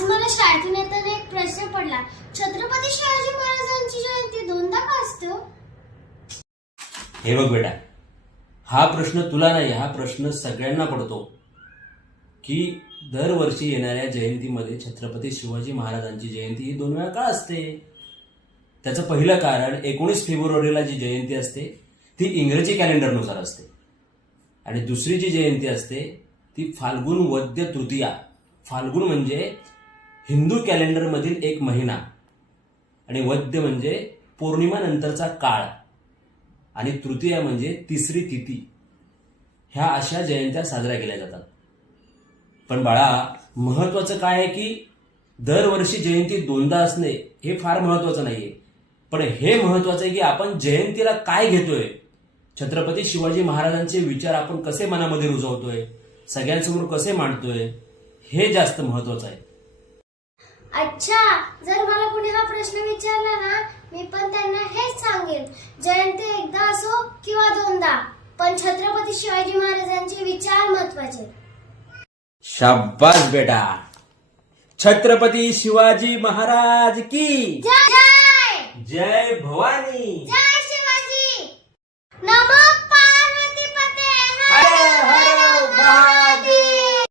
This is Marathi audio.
आज मला शाळेतून येताना एक प्रश्न पडला, छत्रपती शिवाजी महाराजांची जयंती दोनदा का असते हो? हे बघ बेटा, हा प्रश्न तुला नाही, हा प्रश्न सगळ्यांना पडतो की दरवर्षी येणाऱ्या जयंतीमध्ये छत्रपती शिवाजी महाराजांची जयंती ही 2 वेळा का असते. त्याचं पहिलं कारण 19 फेब्रुवारीला जी जयंती असते ती इंग्रजी कॅलेंडरनुसार असते आणि दुसरी जी जयंती असते ती फाल्गुन वद्य तृतीया. फाल्गुन म्हणजे हिंदू कॅलेंडरमधील एक महिना आणि वद्य म्हणजे पौर्णिमा नंतरचा काळ आणि तृतीया म्हणजे तिसरी तिथी. ह्या अशा जयंत्या साजऱ्या केल्या जातात. पण बाळा, महत्वाचं काय आहे की दरवर्षी जयंती दोनदा असणे हे फार महत्वाचं नाहीये, पण हे महत्वाचं आहे की आपण जयंतीला काय घेतोय, छत्रपती शिवाजी महाराजांचे विचार आपण कसे मनामध्ये रुजवतोय, सगळ्यांसमोर कसे मांडतोय, हे जास्त महत्वाचं आहे. अच्छा, जर मला कुणी हा प्रश्न विचारला ना, मी पण त्यांना हेच सांगेन, जयंती एकदा असो किंवा दोनदा, पण छत्रपती शिवाजी महाराजांचे विचार महत्वाचे. शाबास बेटा. छत्रपती शिवाजी महाराज की जय जय भवानी. जय शिवाजी. नमो